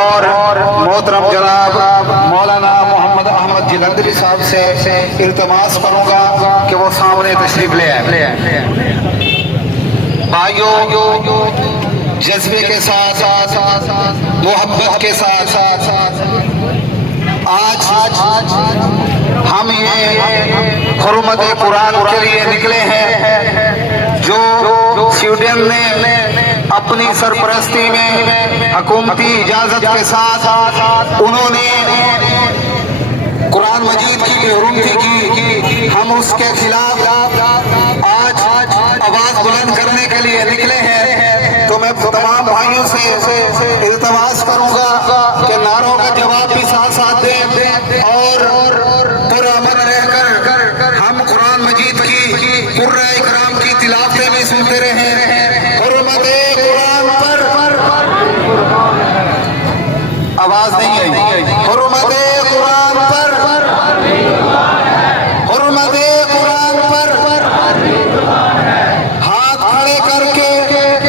اور محترم جناب مولانا محمد احمد جلندری صاحب سے التماس کروں گا کہ وہ سامنے تشریف لے آئے۔ بھائیوں، جذبے کے ساتھ محبت کے ساتھ آج ہم یہ حرمت قرآن کے لیے نکلے ہیں جو سویڈن نے اپنی سرپرستی میں حکومتی اجازت کے ساتھ انہوں نے قرآن مجید کی بے حرمتی کی، ہم اس کے خلاف آج آواز بلند کرنے کے لیے نکلے ہیں۔ تو میں تمام بھائیوں سے التماس کروں گا کہ نعروں کا جواب بھی ساتھ ساتھ دیں اور پرامن رہ کر ہم قرآن مجید کی قرآن اکرام کی تلاوتیں بھی سنتے رہیں۔ حرمت قرآن پر آواز نہیں آئی، حرمت قرآن پر، حرمت قرآن پر ہاتھ کھڑے کر کے،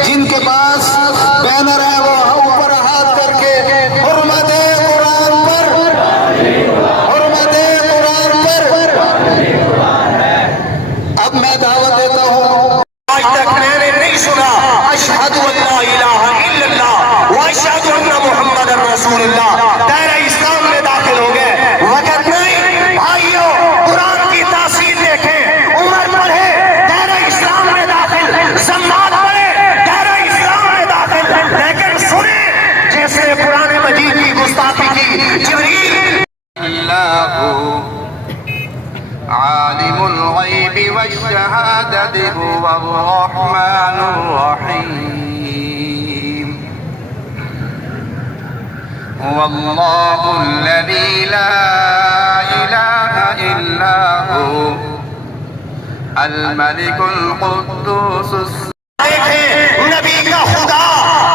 جن کے پاس بینر ہے وہ اوپر ہاتھ کر کے حرمت قرآن پر، حرمت قرآن پر۔ اب میں دعوت دیتا ہوں، آج تک میں نے نہیں سنا اشہد ان لا الہ الا اللہ و اشہد ان محمد رسول اللہ دائرہ اسلام میں داخل ہو گئے۔ وقت نہیں بھائیوں، قرآن کی تاثیر دیکھیں، عمر پڑھے دائرہ اسلام میں داخل، زمات پڑھے دائرہ اسلام میں داخل، لیکن سنیں جیسے قرآن مجید کی گستاخی کی جبریل عالم الغيب والشهادة هو الرحمن الرحيم هو الله الذي لا إله إلا هو الملك القدوس دیکھیں نبی کا خدا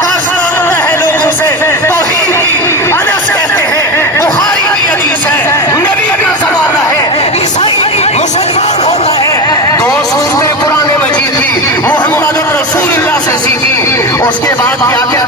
کاسم ہے لوگوں سے توحید کی انس کہتے ہیں، بخاری کی حدیث ہے، نبی کا زمانہ ہے، عیسائی مسلمان ہوتا ہے، دو سورتیں قرآن مجید کی محمد رسول اللہ سے سیکھی، اس کے بعد کیا کیا